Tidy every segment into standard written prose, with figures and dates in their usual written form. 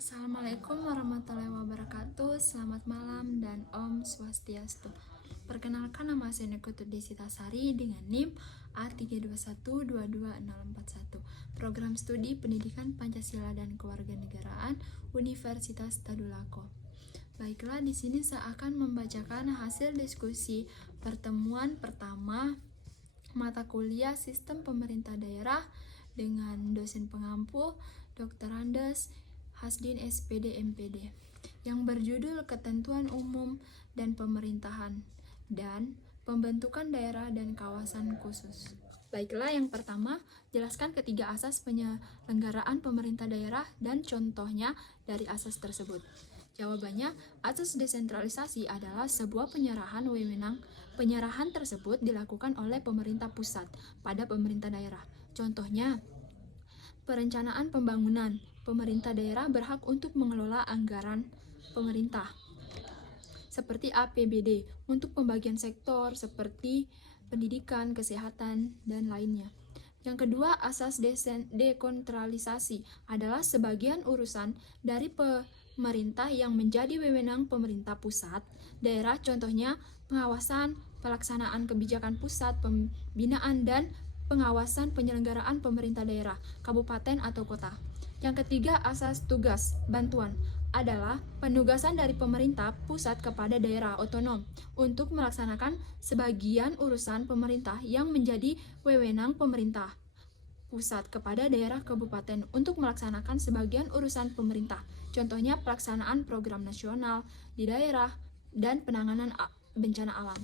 Assalamualaikum warahmatullahi wabarakatuh. Selamat malam dan Om Swastiastu. Perkenalkan, nama saya Nekutu Desitasari dengan NIM A321224041. Program Studi Pendidikan Pancasila dan Kewarganegaraan Universitas Tadulako. Baiklah, di sini saya akan membacakan hasil diskusi pertemuan pertama mata kuliah Sistem Pemerintah Daerah dengan dosen pengampu Dr. Andes Hasdin SPD MPD yang berjudul Ketentuan Umum dan Pemerintahan dan Pembentukan Daerah dan Kawasan Khusus. Baiklah, yang pertama, jelaskan ketiga asas penyelenggaraan pemerintah daerah dan contohnya dari asas tersebut. Jawabannya, asas desentralisasi adalah sebuah penyerahan wewenang. Penyerahan tersebut dilakukan oleh pemerintah pusat pada pemerintah daerah. Contohnya, perencanaan pembangunan. Pemerintah daerah berhak untuk mengelola anggaran pemerintah seperti APBD untuk pembagian sektor seperti pendidikan, kesehatan, dan lainnya. Yang kedua, asas dekonsentralisasi adalah sebagian urusan dari pemerintah yang menjadi wewenang pemerintah pusat daerah, contohnya pengawasan pelaksanaan kebijakan pusat, pembinaan dan pengawasan penyelenggaraan pemerintah daerah, kabupaten atau kota. Yang ketiga, asas tugas bantuan adalah penugasan dari pemerintah pusat kepada daerah otonom untuk melaksanakan sebagian urusan pemerintah yang menjadi wewenang pemerintah pusat kepada daerah kabupaten untuk melaksanakan sebagian urusan pemerintah. Contohnya pelaksanaan program nasional di daerah dan penanganan bencana alam.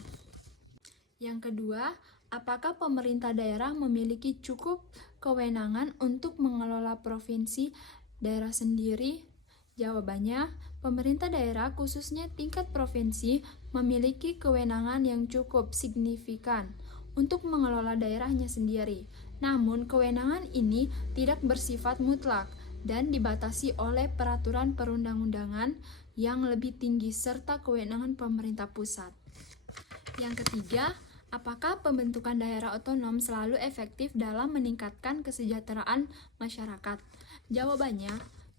Yang kedua, apakah pemerintah daerah memiliki cukup kewenangan untuk mengelola provinsi daerah sendiri? Jawabannya, pemerintah daerah khususnya tingkat provinsi memiliki kewenangan yang cukup signifikan untuk mengelola daerahnya sendiri. Namun, kewenangan ini tidak bersifat mutlak dan dibatasi oleh peraturan perundang-undangan yang lebih tinggi serta kewenangan pemerintah pusat. Yang ketiga, apakah pembentukan daerah otonom selalu efektif dalam meningkatkan kesejahteraan masyarakat? Jawabannya,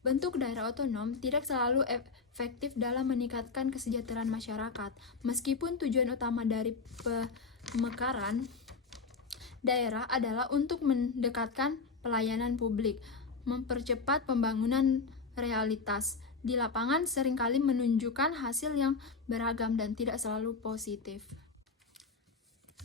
bentuk daerah otonom tidak selalu efektif dalam meningkatkan kesejahteraan masyarakat. Meskipun tujuan utama dari pemekaran daerah adalah untuk mendekatkan pelayanan publik, mempercepat pembangunan realitas di lapangan seringkali menunjukkan hasil yang beragam dan tidak selalu positif.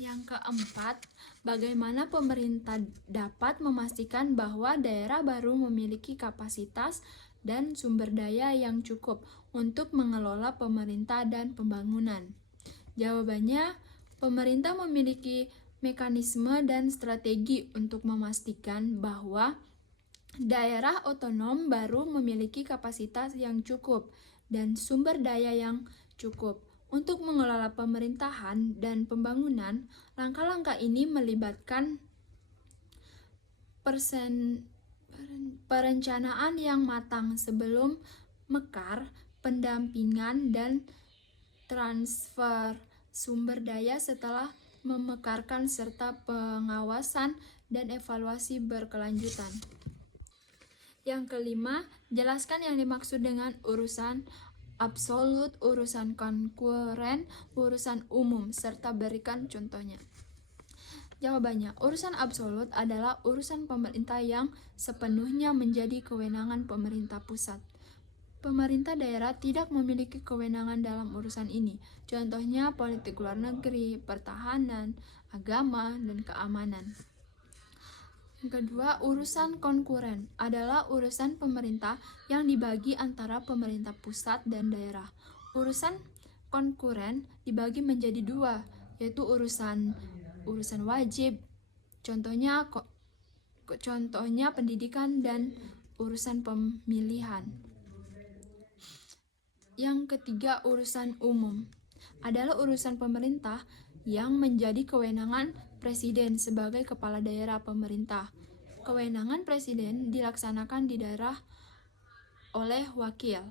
Yang keempat, bagaimana pemerintah dapat memastikan bahwa daerah baru memiliki kapasitas dan sumber daya yang cukup untuk mengelola pemerintah dan pembangunan? Jawabannya, pemerintah memiliki mekanisme dan strategi untuk memastikan bahwa daerah otonom baru memiliki kapasitas yang cukup dan sumber daya yang cukup untuk mengelola pemerintahan dan pembangunan. Langkah-langkah ini melibatkan perencanaan yang matang sebelum mekar, pendampingan dan transfer sumber daya setelah memekarkan serta pengawasan dan evaluasi berkelanjutan. Yang kelima, jelaskan yang dimaksud dengan urusan absolut, urusan konkuren, urusan umum, serta berikan contohnya. Jawabannya, urusan absolut adalah urusan pemerintah yang sepenuhnya menjadi kewenangan pemerintah pusat. Pemerintah daerah tidak memiliki kewenangan dalam urusan ini. Contohnya politik luar negeri, pertahanan, agama, dan keamanan. Yang kedua, urusan konkuren adalah urusan pemerintah yang dibagi antara pemerintah pusat dan daerah. Urusan konkuren dibagi menjadi dua, yaitu urusan wajib, contohnya pendidikan, dan urusan pemilihan. Yang ketiga, urusan umum adalah urusan pemerintah yang menjadi kewenangan presiden sebagai kepala daerah pemerintah. Kewenangan presiden dilaksanakan di daerah oleh wakil.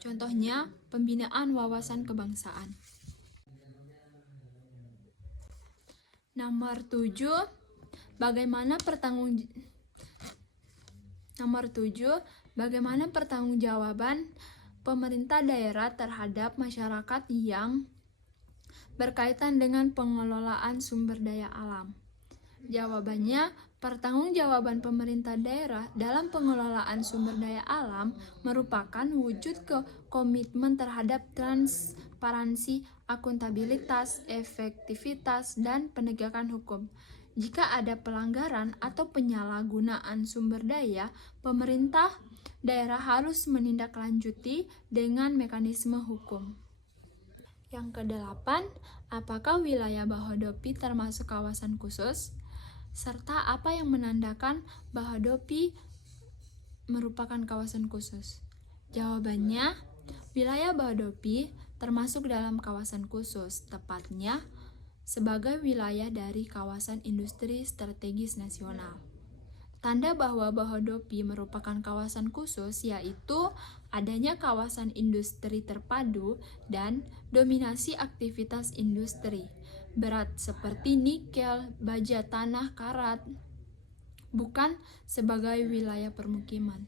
Contohnya, pembinaan wawasan kebangsaan. Nomor 7, Bagaimana pertanggungjawaban pemerintah daerah terhadap masyarakat yang berkaitan dengan pengelolaan sumber daya alam? Jawabannya, pertanggungjawaban pemerintah daerah dalam pengelolaan sumber daya alam merupakan wujud komitmen terhadap transparansi, akuntabilitas, efektivitas, dan penegakan hukum. Jika ada pelanggaran atau penyalahgunaan sumber daya, pemerintah daerah harus menindaklanjuti dengan mekanisme hukum. Yang kedelapan, apakah wilayah Bahodopi termasuk kawasan khusus? Serta apa yang menandakan Bahodopi merupakan kawasan khusus? Jawabannya, wilayah Bahodopi termasuk dalam kawasan khusus, tepatnya sebagai wilayah dari kawasan industri strategis nasional. Tanda bahwa Bahodopi merupakan kawasan khusus yaitu adanya kawasan industri terpadu dan dominasi aktivitas industri berat seperti nikel, baja tanah, karat, bukan sebagai wilayah permukiman.